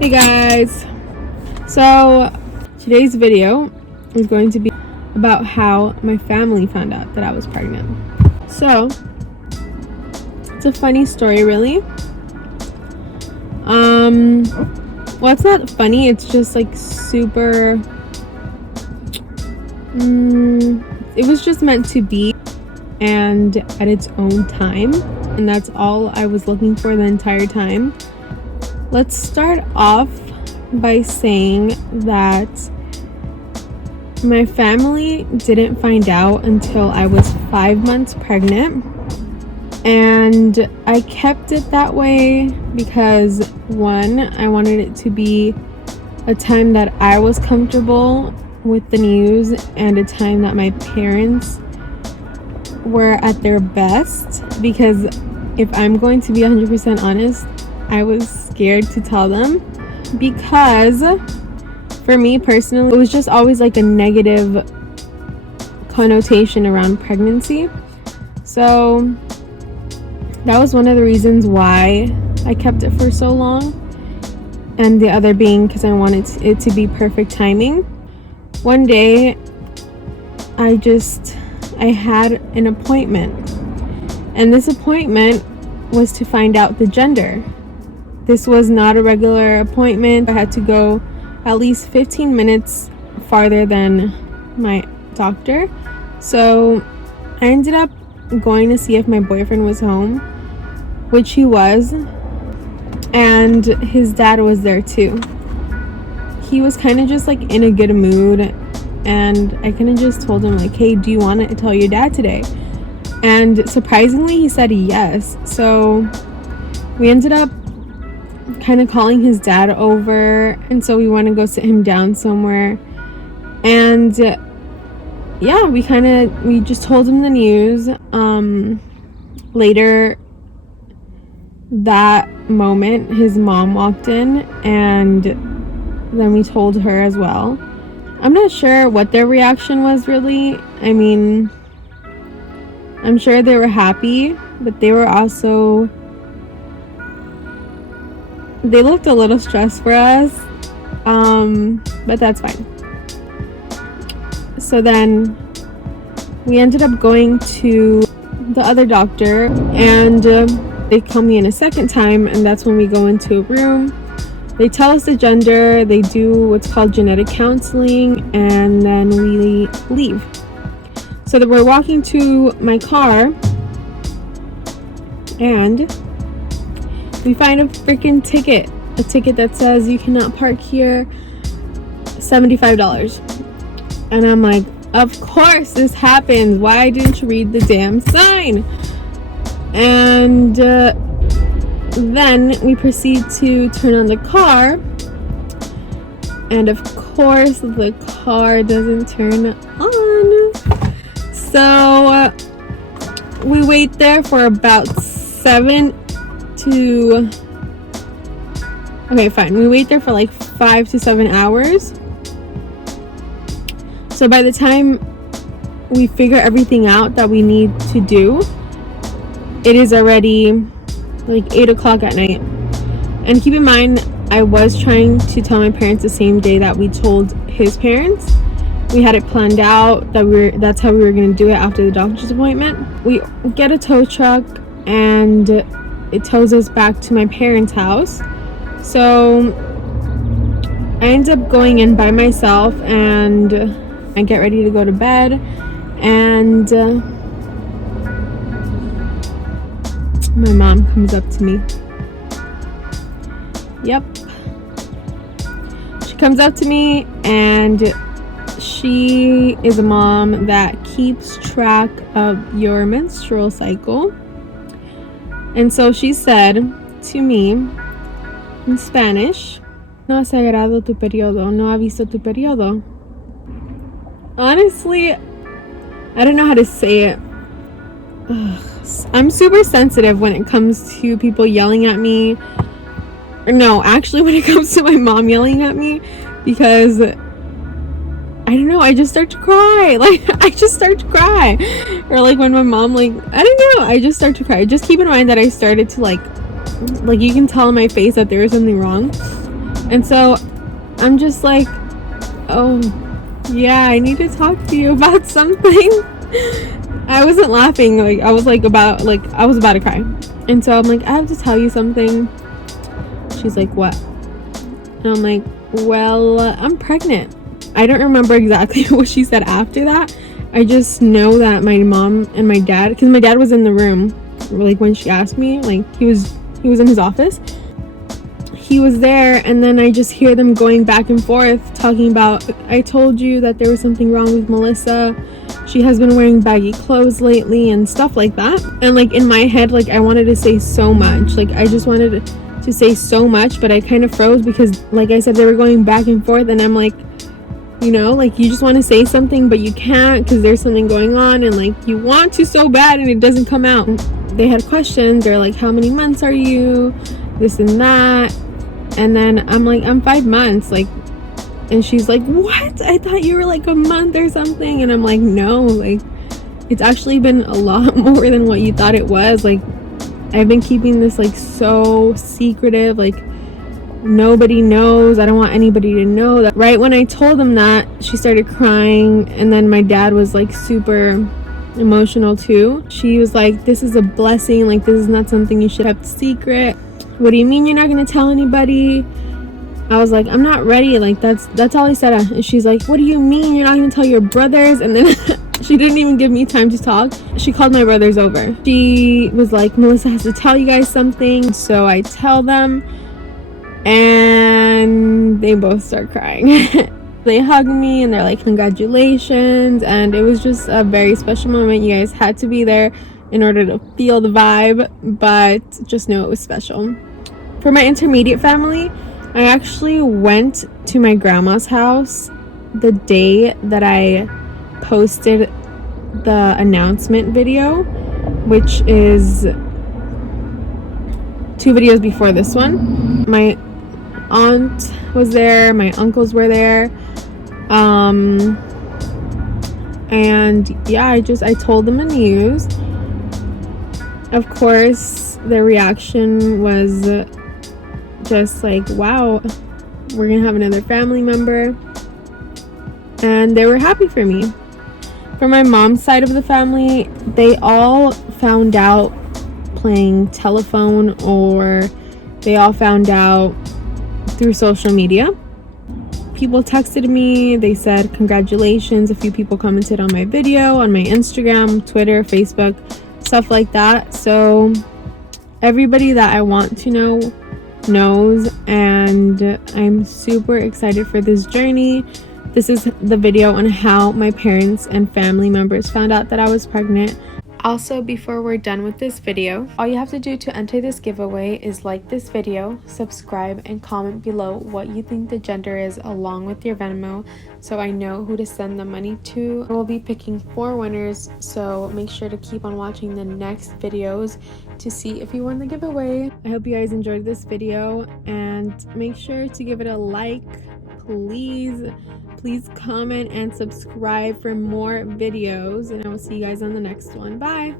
Hey guys, so today's video is going to be about how my family found out that I was pregnant. So it's a funny story, really. Well, it's not funny, it's just like super it was just meant to be and at its own time, and that's all I was looking for the entire time. Let's start off by saying that my family didn't find out until I was 5 months pregnant, and I kept it that way because, one, I wanted it to be a time that I was comfortable with the news and a time that my parents were at their best, because if I'm going to be 100% honest, I was scared to tell them because for me personally, it was just always like a negative connotation around pregnancy. So that was one of the reasons why I kept it for so long, and the other being because I wanted it to be perfect timing. One day I had an appointment, and this appointment was to find out the gender. This was not a regular appointment. I had to go at least 15 minutes farther than my doctor. So I ended up going to see if my boyfriend was home, which he was, and his dad was there too. He was kind of just like in a good mood, and I kind of just told him like, hey, do you want to tell your dad today? And surprisingly, he said yes. So we ended up kind of calling his dad over, and so we want to go sit him down somewhere. And yeah, we just told him the news. Later that moment, his mom walked in, and then we told her as well. I'm not sure what their reaction was really. I mean, I'm sure they were happy, but they were also, they looked a little stressed for us, but that's fine. So then we ended up going to the other doctor, and they call me in a second time, and that's when we go into a room. They tell us the gender, they do what's called genetic counseling, and then we leave. So that we're walking to my car, and we find a freaking ticket. A ticket that says you cannot park here, $75. And I'm like, of course this happens. Why didn't you read the damn sign? And then we proceed to turn on the car, and of course the car doesn't turn on. So we wait there for about we wait there for like 5 to 7 hours. So by the time we figure everything out that we need to do, it is already like 8 o'clock at night. And keep in mind, I was trying to tell my parents the same day that we told his parents. We had it planned out that that's how we were going to do it after the doctor's appointment. We get a tow truck, and it tows us back to my parents' house. So I end up going in by myself, and I get ready to go to bed, and my mom comes up to me. Yep. She comes up to me, and she is a mom that keeps track of your menstrual cycle. And so she said to me in Spanish, no ha llegado tu periodo, no ha visto tu periodo. Honestly, I don't know how to say it. Ugh. I'm super sensitive when it comes to people yelling at me. Or no, actually when it comes to my mom yelling at me, because I don't know, I just start to cry. Or like when my mom, like, I don't know, I just start to cry. Just keep in mind that I started to like you can tell in my face that there was something wrong. And so I'm just like, oh, yeah, I need to talk to you about something. I wasn't laughing. Like, I was about to cry. And so I'm like, I have to tell you something. She's like, what? And I'm like, well, I'm pregnant. I don't remember exactly what she said after that. I just know that my mom and my dad, because my dad was in the room, like when she asked me, like he was in his office. He was there, and then I just hear them going back and forth talking about, I told you that there was something wrong with Melissa. She has been wearing baggy clothes lately and stuff like that. And like in my head, like I wanted to say so much. Like I just wanted to say so much, but I kind of froze because, like I said, they were going back and forth, and I'm like, you know, like you just want to say something but you can't because there's something going on, and like you want to so bad and it doesn't come out. They had questions. They're like, how many months are you, this and that. And then I'm like, I'm 5 months. Like, and she's like, what? I thought you were like a month or something. And I'm like, no, like it's actually been a lot more than what you thought it was. Like I've been keeping this like so secretive, like nobody knows. I don't want anybody to know that. Right when I told them that, she started crying, and then my dad was like super emotional too. She was like, this is a blessing, like this is not something you should have secret. What do you mean you're not gonna tell anybody? I was like, I'm not ready. Like that's all I said. And she's like, what do you mean you're not gonna tell your brothers? And then she didn't even give me time to talk. She called my brothers over. She was like, Melissa has to tell you guys something. So I tell them, and they both start crying. They hug me and they're like, congratulations. And it was just a very special moment. You guys had to be there in order to feel the vibe, but just know it was special. For my intermediate family, I actually went to my grandma's house the day that I posted the announcement video, which is 2 videos before this one. My aunt was there, my uncles were there, and yeah, I told them the news. Of course, their reaction was just like, wow, we're gonna have another family member, and they were happy for me. For my mom's side of the family, they all found out playing telephone, or they all found out through social media. People texted me, they said congratulations. A few people commented on my video on my Instagram, Twitter, Facebook, stuff like that. So everybody that I want to know knows, and I'm super excited for this journey. This is the video on how my parents and family members found out that I was pregnant. Also, before we're done with this video, all you have to do to enter this giveaway is like this video, subscribe, and comment below what you think the gender is along with your Venmo, so I know who to send the money to. We'll be picking 4 winners, so make sure to keep on watching the next videos to see if you won the giveaway. I hope you guys enjoyed this video, and make sure to give it a like. Please comment and subscribe for more videos, and I will see you guys on the next one. Bye.